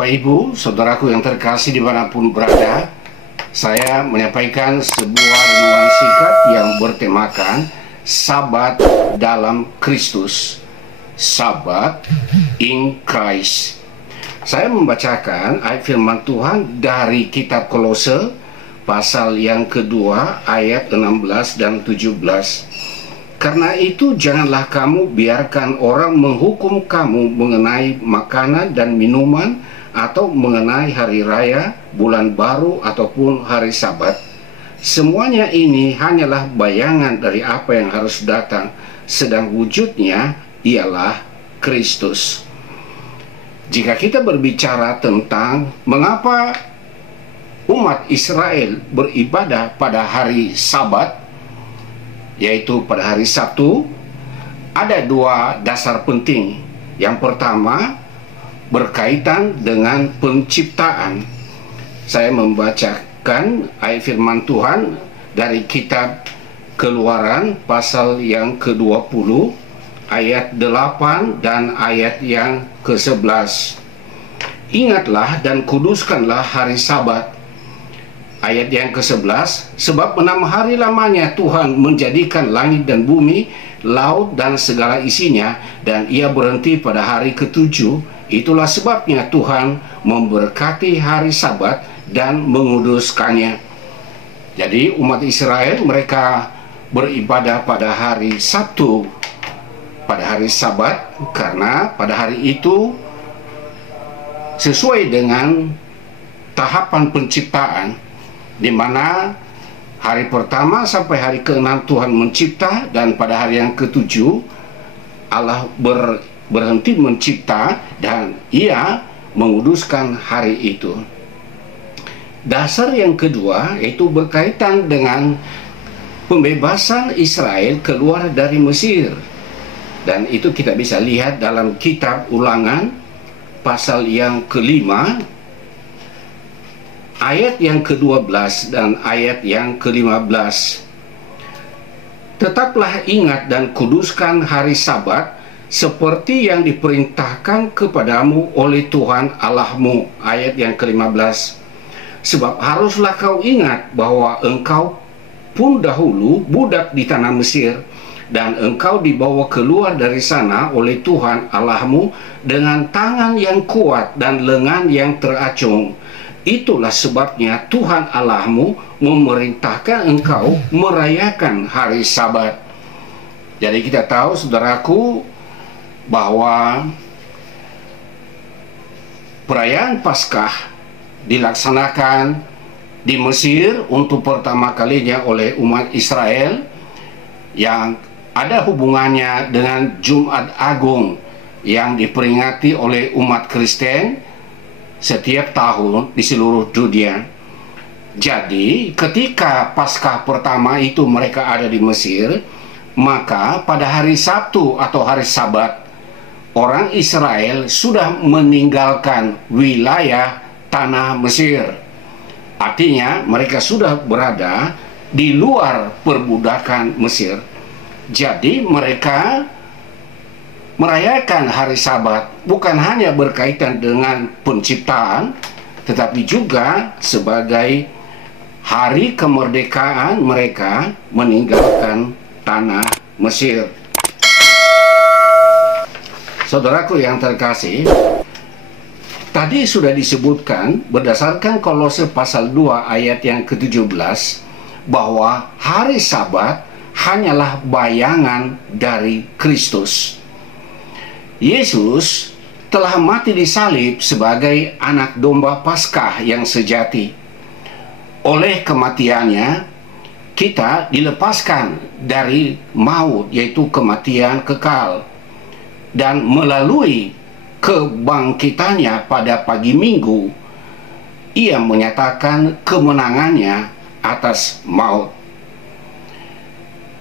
Bapak Ibu, saudaraku yang terkasih dimanapun berada, saya menyampaikan sebuah renungan singkat yang bertemakan Sabat dalam Kristus. Sabat in Christ. Saya membacakan ayat firman Tuhan dari kitab Kolose pasal yang kedua ayat 16 dan 17. Karena itu janganlah kamu biarkan orang menghukum kamu mengenai makanan dan minuman, atau mengenai hari raya, bulan baru, ataupun hari Sabat. Semuanya ini hanyalah bayangan dari apa yang harus datang, sedang wujudnya ialah Kristus. Jika kita berbicara tentang mengapa umat Israel beribadah pada hari Sabat, yaitu pada hari Sabtu, ada dua dasar penting. Yang pertama berkaitan dengan penciptaan. Saya membacakan ayat firman Tuhan dari kitab Keluaran pasal yang ke-20 ayat 8 dan ayat yang ke-11. Ingatlah dan kuduskanlah hari Sabat. Ayat yang ke-11, sebab 6 hari lamanya Tuhan menjadikan langit dan bumi, laut dan segala isinya, dan ia berhenti pada hari ke-7. Itulah sebabnya Tuhan memberkati hari Sabat dan menguduskannya. Jadi umat Israel mereka beribadah pada hari Sabtu, pada hari Sabat, karena pada hari itu sesuai dengan tahapan penciptaan, di mana hari pertama sampai hari ke-6 Tuhan mencipta, dan pada hari yang ke-7 Allah berhenti mencipta dan ia menguduskan hari itu. Dasar yang kedua yaitu berkaitan dengan pembebasan Israel keluar dari Mesir, dan itu kita bisa lihat dalam kitab Ulangan pasal yang ke-5 ayat yang ke-12 dan ayat yang ke-15. Tetaplah ingat dan kuduskan hari Sabat seperti yang diperintahkan kepadamu oleh Tuhan Allahmu. Ayat yang ke-15. Sebab haruslah kau ingat bahwa engkau pun dahulu budak di tanah Mesir, dan engkau dibawa keluar dari sana oleh Tuhan Allahmu dengan tangan yang kuat dan lengan yang teracung. Itulah sebabnya Tuhan Allahmu memerintahkan engkau merayakan hari Sabat. Jadi kita tahu, saudaraku, bahwa perayaan Paskah dilaksanakan di Mesir untuk pertama kalinya oleh umat Israel, yang ada hubungannya dengan Jumat Agung yang diperingati oleh umat Kristen setiap tahun di seluruh dunia. Jadi ketika Paskah pertama itu mereka ada di Mesir, maka pada hari Sabtu atau hari Sabat, orang Israel sudah meninggalkan wilayah tanah Mesir. Artinya mereka sudah berada di luar perbudakan Mesir. Jadi mereka merayakan hari Sabat bukan hanya berkaitan dengan penciptaan, tetapi juga sebagai hari kemerdekaan mereka meninggalkan tanah Mesir. Saudaraku yang terkasih, tadi sudah disebutkan berdasarkan Kolose pasal 2 ayat yang ke-17 bahwa hari Sabat hanyalah bayangan dari Kristus. Yesus telah mati di salib sebagai anak domba Paskah yang sejati. Oleh kematiannya, kita dilepaskan dari maut, yaitu kematian kekal. Dan melalui kebangkitannya pada pagi Minggu, ia menyatakan kemenangannya atas maut.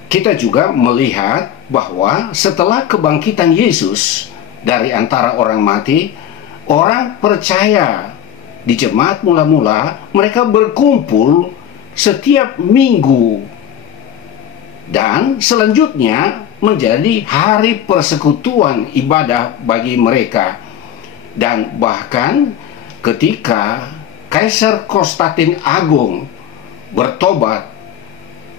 Kita juga melihat bahwa setelah kebangkitan Yesus dari antara orang mati, orang percaya di jemaat mula-mula mereka berkumpul setiap minggu, dan selanjutnya menjadi hari persekutuan ibadah bagi mereka. Dan bahkan ketika Kaisar Konstantin Agung bertobat,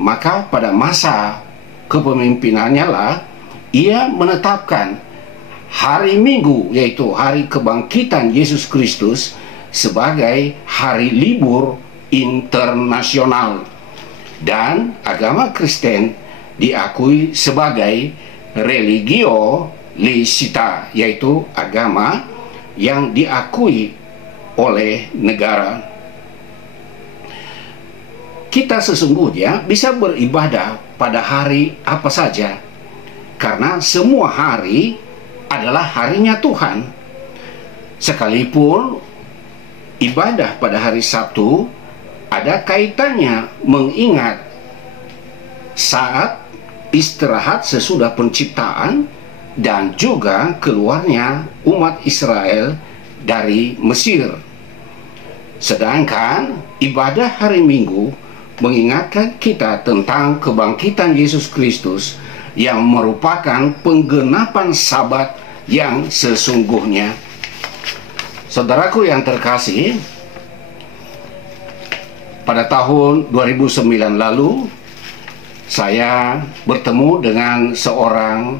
maka pada masa kepemimpinannya lah ia menetapkan hari Minggu, yaitu hari kebangkitan Yesus Kristus, sebagai hari libur internasional. Dan agama Kristen diakui sebagai religio licita, yaitu agama yang diakui oleh negara. Kita sesungguhnya bisa beribadah pada hari apa saja, karena semua hari adalah harinya Tuhan. Sekalipun ibadah pada hari Sabtu ada kaitannya mengingat saat istirahat sesudah penciptaan dan juga keluarnya umat Israel dari Mesir. Sedangkan ibadah hari Minggu mengingatkan kita tentang kebangkitan Yesus Kristus yang merupakan penggenapan Sabat yang sesungguhnya. Saudaraku yang terkasih, pada tahun 2009 lalu saya bertemu dengan seorang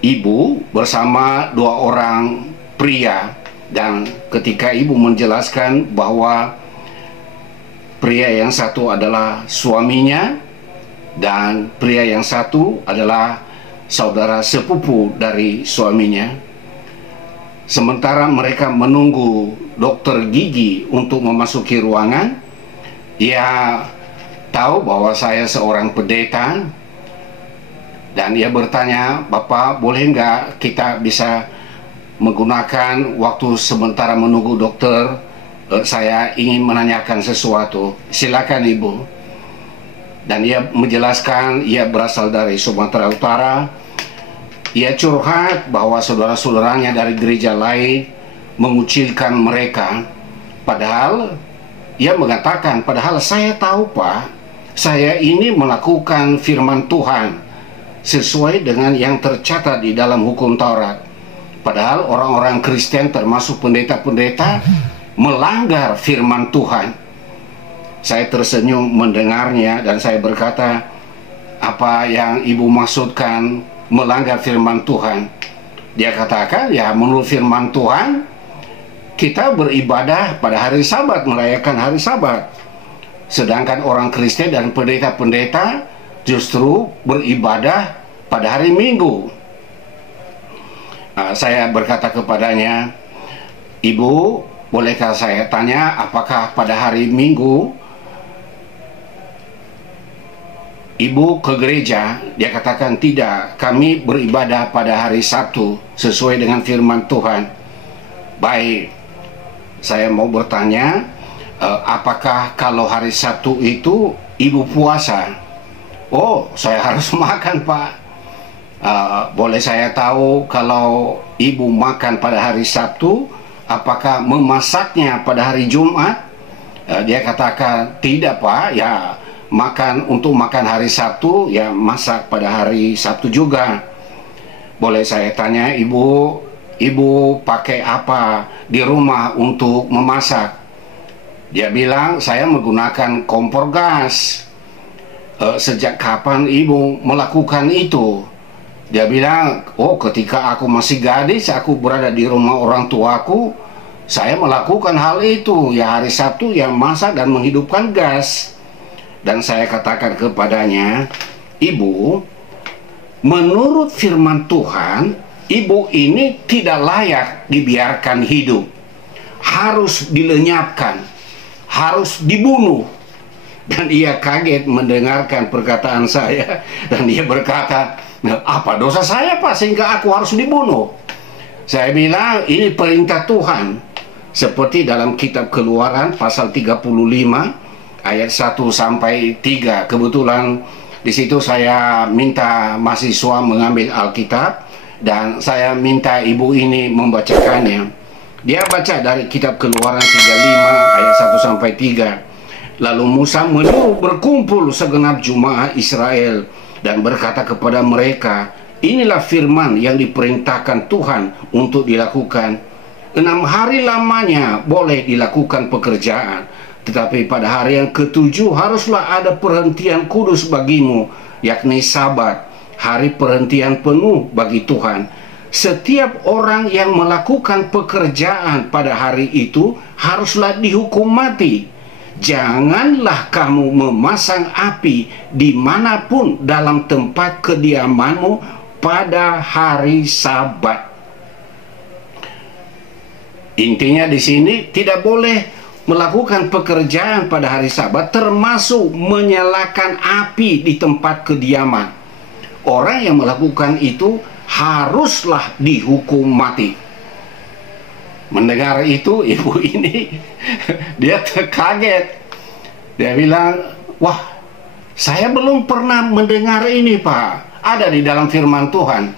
ibu bersama dua orang pria, dan ketika ibu menjelaskan bahwa pria yang satu adalah suaminya dan pria yang satu adalah saudara sepupu dari suaminya, sementara mereka menunggu dokter gigi untuk memasuki ruangan, ia tahu bahwa saya seorang pendeta, dan ia bertanya, "Bapak, boleh nggak kita bisa menggunakan waktu sementara menunggu dokter? Saya ingin menanyakan sesuatu." "Silakan Ibu." Dan ia menjelaskan ia berasal dari Sumatera Utara. Ia curhat bahwa saudara-saudaranya dari gereja lain mengucilkan mereka. Padahal ia mengatakan, "Padahal saya tahu Pak, saya ini melakukan firman Tuhan sesuai dengan yang tercatat di dalam hukum Taurat. Padahal orang-orang Kristen termasuk pendeta-pendeta melanggar firman Tuhan." Saya tersenyum mendengarnya dan saya berkata, "Apa yang Ibu maksudkan melanggar firman Tuhan?" Dia katakan, "Ya, menurut firman Tuhan kita beribadah pada hari Sabat, merayakan hari Sabat. Sedangkan orang Kristen dan pendeta-pendeta justru beribadah pada hari Minggu." Saya berkata kepadanya, "Ibu, bolehkah saya tanya apakah pada hari Minggu Ibu ke gereja?" Dia katakan, "Tidak, kami beribadah pada hari Sabtu sesuai dengan firman Tuhan." "Baik, saya mau bertanya, apakah kalau hari Sabtu itu Ibu puasa?" "Oh, saya harus makan Pak." "Boleh saya tahu kalau Ibu makan pada hari Sabtu, apakah memasaknya pada hari Jumat?" Dia katakan, "Tidak Pak, ya untuk makan hari Sabtu, ya masak pada hari Sabtu juga." "Boleh saya tanya Ibu pakai apa di rumah untuk memasak?" Dia bilang, "Saya menggunakan kompor gas." "Sejak kapan Ibu melakukan itu?" Dia bilang, "Oh, ketika aku masih gadis, aku berada di rumah orang tuaku, saya melakukan hal itu, ya hari Sabtu yang masak dan menghidupkan gas." Dan saya katakan kepadanya, "Ibu, menurut firman Tuhan, Ibu ini tidak layak dibiarkan hidup, harus dilenyapkan, harus dibunuh." Dan ia kaget mendengarkan perkataan saya, dan dia berkata, "Apa dosa saya Pak sehingga aku harus dibunuh?" Saya bilang, "Ini perintah Tuhan, seperti dalam kitab Keluaran pasal 35 ayat 1 sampai 3. Kebetulan di situ saya minta mahasiswa mengambil Alkitab dan saya minta ibu ini membacakannya. Dia baca dari kitab Keluaran 35 ayat 1 sampai 3. "Lalu Musa menyuruh berkumpul segenap jemaah Israel dan berkata kepada mereka, 'Inilah firman yang diperintahkan Tuhan untuk dilakukan. 6 hari lamanya boleh dilakukan pekerjaan, tetapi pada hari yang ke-7 haruslah ada perhentian kudus bagimu, yakni Sabat, hari perhentian penuh bagi Tuhan. Setiap orang yang melakukan pekerjaan pada hari itu haruslah dihukum mati. Janganlah kamu memasang api dimanapun dalam tempat kediamanmu pada hari Sabat. Intinya di sini tidak boleh melakukan pekerjaan pada hari Sabat, termasuk menyalakan api di tempat kediaman. Orang yang melakukan itu haruslah dihukum mati. Mendengar itu, ibu ini dia terkaget. Dia bilang, wah, saya belum pernah mendengar ini, Pak. Ada di dalam firman Tuhan.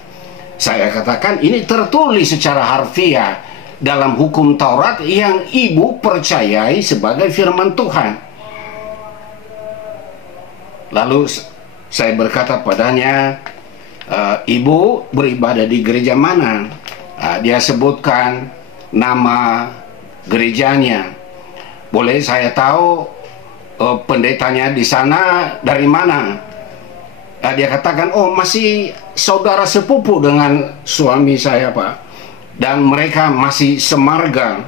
Saya katakan ini tertulis secara harfiah dalam hukum Taurat yang ibu percayai sebagai firman Tuhan. Lalu saya berkata padanya, ibu beribadah di gereja mana? Dia sebutkan nama gerejanya. Boleh saya tahu pendetanya di sana dari mana? Dia katakan, oh, masih saudara sepupu dengan suami saya, Pak, dan mereka masih semarga.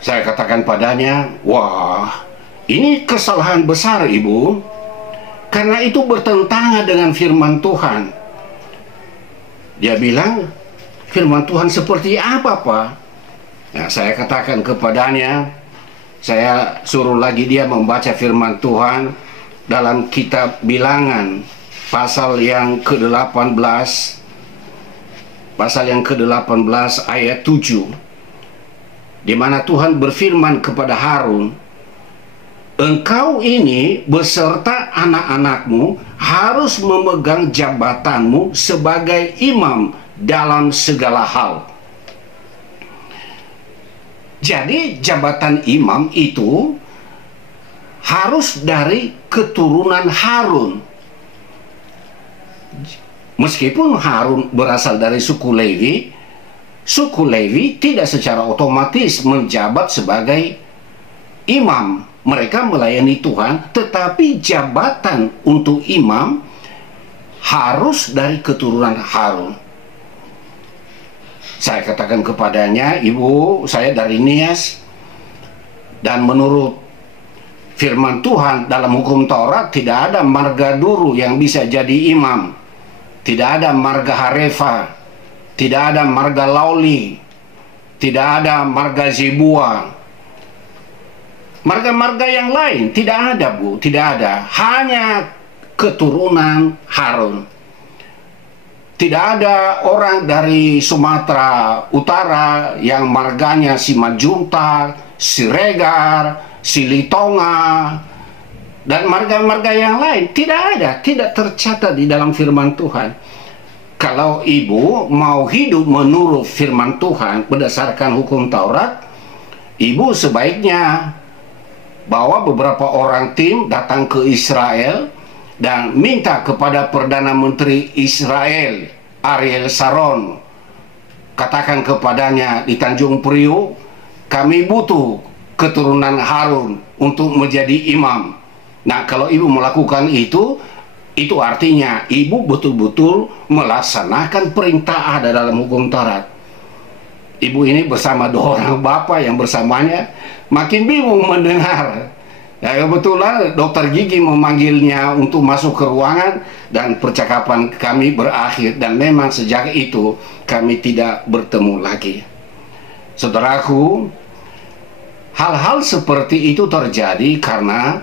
Saya katakan padanya, wah, ini kesalahan besar, ibu, karena itu bertentangan dengan firman Tuhan. Dia bilang, firman Tuhan seperti apa, Pak? Nah, saya katakan kepadanya, saya suruh lagi dia membaca firman Tuhan dalam kitab Bilangan, pasal yang ke-18, ayat 7, di mana Tuhan berfirman kepada Harun, engkau ini beserta anak-anakmu harus memegang jabatanmu sebagai imam dalam segala hal. Jadi jabatan imam itu harus dari keturunan Harun. Meskipun Harun berasal dari suku Lewi tidak secara otomatis menjabat sebagai imam. Mereka melayani Tuhan, tetapi jabatan untuk imam harus dari keturunan Harun. Saya katakan kepadanya, ibu, saya dari Nias, dan menurut firman Tuhan dalam hukum Taurat tidak ada marga duru yang bisa jadi imam, tidak ada marga Harefa, tidak ada marga Lauli, tidak ada marga Zebua, marga-marga yang lain tidak ada, Bu, tidak ada, hanya keturunan Harun. Tidak ada orang dari Sumatera Utara yang marganya si Majuntak, si Regar, si Litonga, dan marga-marga yang lain. Tidak ada, tidak tercatat di dalam firman Tuhan. Kalau ibu mau hidup menurut firman Tuhan berdasarkan hukum Taurat, ibu sebaiknya bawa beberapa orang tim datang ke Israel dan minta kepada Perdana Menteri Israel, Ariel Sharon, katakan kepadanya di Tanjung Priok, kami butuh keturunan Harun untuk menjadi imam. Nah, kalau ibu melakukan itu artinya ibu betul-betul melaksanakan perintah ada dalam hukum Taurat. Ibu ini bersama 2 orang bapak yang bersamanya makin bingung mendengar. Ya, kebetulan dokter gigi memanggilnya untuk masuk ke ruangan dan percakapan kami berakhir, dan memang sejak itu kami tidak bertemu lagi. Saudaraku, hal-hal seperti itu terjadi karena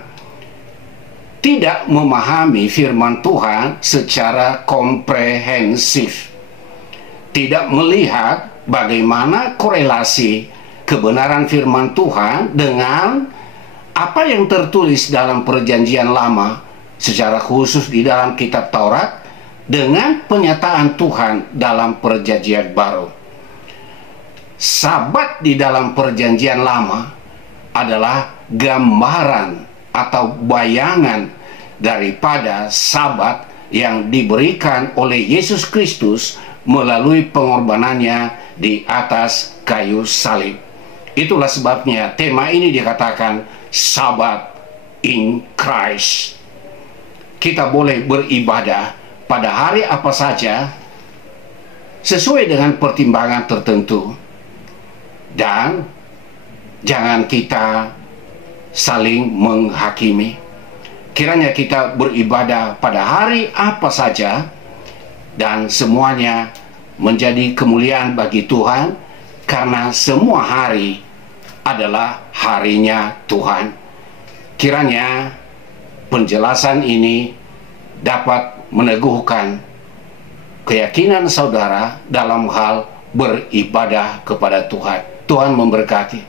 tidak memahami firman Tuhan secara komprehensif, tidak melihat bagaimana korelasi kebenaran firman Tuhan dengan apa yang tertulis dalam Perjanjian Lama, secara khusus di dalam kitab Taurat, dengan penyataan Tuhan dalam Perjanjian Baru. Sabat di dalam Perjanjian Lama adalah gambaran atau bayangan daripada Sabat yang diberikan oleh Yesus Kristus melalui pengorbanannya di atas kayu salib. Itulah sebabnya tema ini dikatakan Sabat in Christ. Kita boleh beribadah pada hari apa saja sesuai dengan pertimbangan tertentu, dan jangan kita saling menghakimi. Kiranya kita beribadah pada hari apa saja dan semuanya menjadi kemuliaan bagi Tuhan, karena semua hari adalah harinya Tuhan. Kiranya penjelasan ini dapat meneguhkan keyakinan saudara dalam hal beribadah kepada Tuhan. Tuhan memberkati.